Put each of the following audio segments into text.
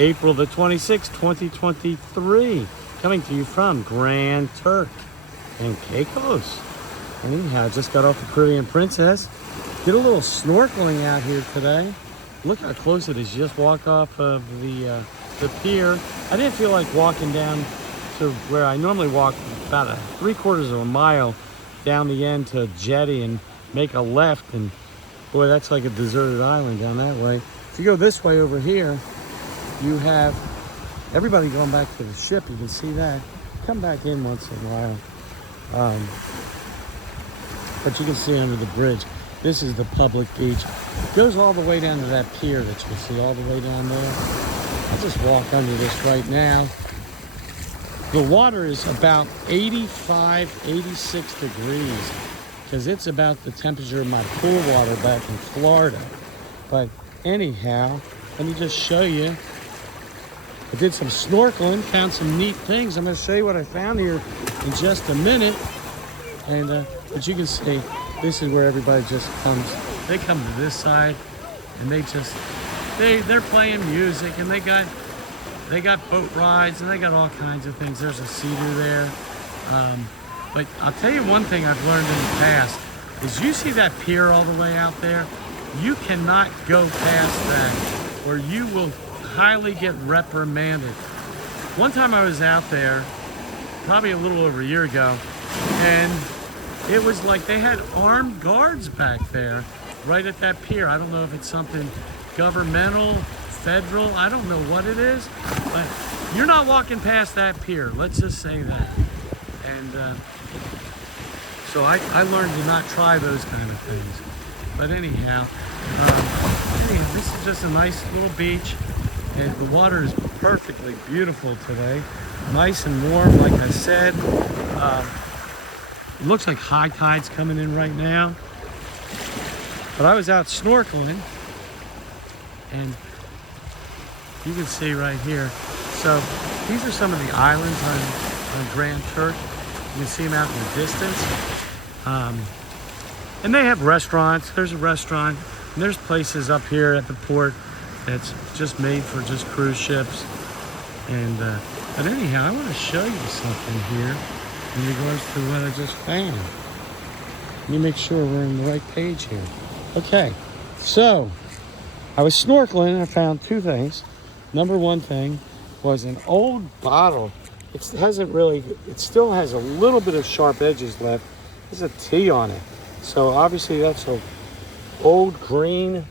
April the 26th, 2023. Coming to you from Grand Turk and Caicos. Anyhow, just got off the Caribbean Princess. Did a little snorkeling out here today. Look how close it is. You just walk off of the pier. I didn't feel like walking down to where I normally walk, about 3/4 of a mile down the end to Jetty and make a left. And boy, that's like a deserted island down that way. If you go this way over here, you have everybody going back to the ship. You can see that. Come back in once in a while. But you can see under the bridge. This is the public beach. It goes all the way down to that pier that you can see all the way down there. I'll just walk under this right now. The water is about 85, 86 degrees because it's about the temperature of my pool water back in Florida. But anyhow, let me just show you. I did some snorkeling, found some neat things. I'm going to show you what I found here in just a minute. And but you can see, this is where everybody just comes. They come to this side, and they're playing music, and they got boat rides, and they got all kinds of things. There's a cedar there. But I'll tell you one thing I've learned in the past is you see that pier all the way out there, you cannot go past that, or you will highly get reprimanded. One time I was out there, probably a little over a year ago, and it was like they had armed guards back there right at that pier. I don't know if it's something governmental, federal, I don't know what it is, but you're not walking past that pier, let's just say that. And so I learned to not try those kind of things. But anyhow, this is just a nice little beach, and the water is perfectly beautiful today. Nice and warm, like I said. It looks like high tide's coming in right now. But I was out snorkeling, and you can see right here. So these are some of the islands on Grand Turk. You can see them out in the distance. And they have restaurants. There's a restaurant, and there's places up here at the port that's just made for just cruise ships. And but anyhow, I want to show you something here in regards to what I just found. Let me make sure we're on the right page here. Okay, so I was snorkeling and I found two things. Number one thing was an old bottle. It still has a little bit of sharp edges left. There's a T on it. So obviously that's an old green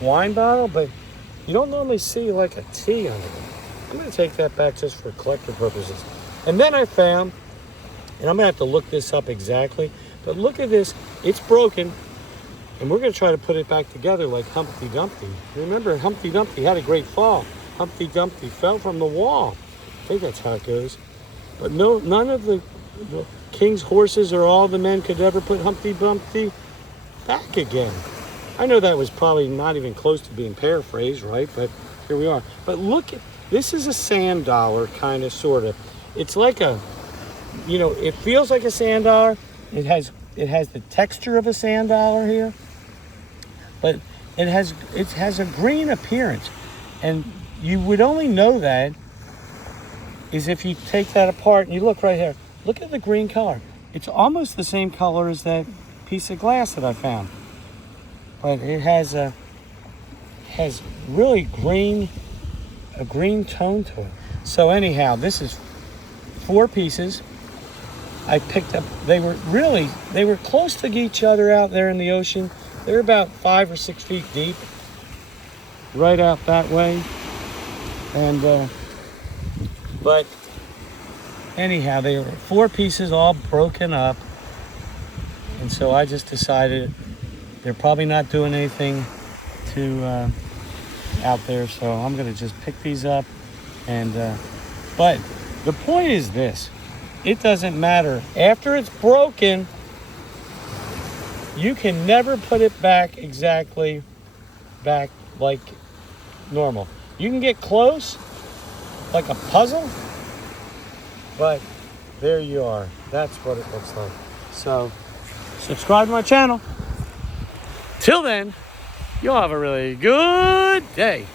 wine bottle, but you don't normally see like a T on it. I'm gonna take that back just for collector purposes. And then I found, and I'm gonna have to look this up exactly, but look at this, it's broken, and we're gonna try to put it back together like Humpty Dumpty. Remember, Humpty Dumpty had a great fall. Humpty Dumpty fell from the wall. I think that's how it goes. But no, none of the king's horses or all the men could ever put Humpty Dumpty back again. I know that was probably not even close to being paraphrased, right? But here we are. But look at, this is a sand dollar, kind of, sort of. It's like a, it feels like a sand dollar. It has the texture of a sand dollar here, but it has a green appearance, and you would only know that is if you take that apart and you look right here. Look at the green color. It's almost the same color as that piece of glass that I found, but it has really a green tone to it. So anyhow, this is 4 pieces. I picked up, they were close to each other out there in the ocean. They're about 5 or 6 feet deep, right out that way. And, but anyhow, they were 4 pieces all broken up. And so I just decided they're probably not doing anything to out there. So I'm gonna just pick these up. And, but the point is this, it doesn't matter. After it's broken, you can never put it back exactly back like normal. You can get close, like a puzzle, but there you are. That's what it looks like. So, subscribe to my channel. Till then, you'll have a really good day.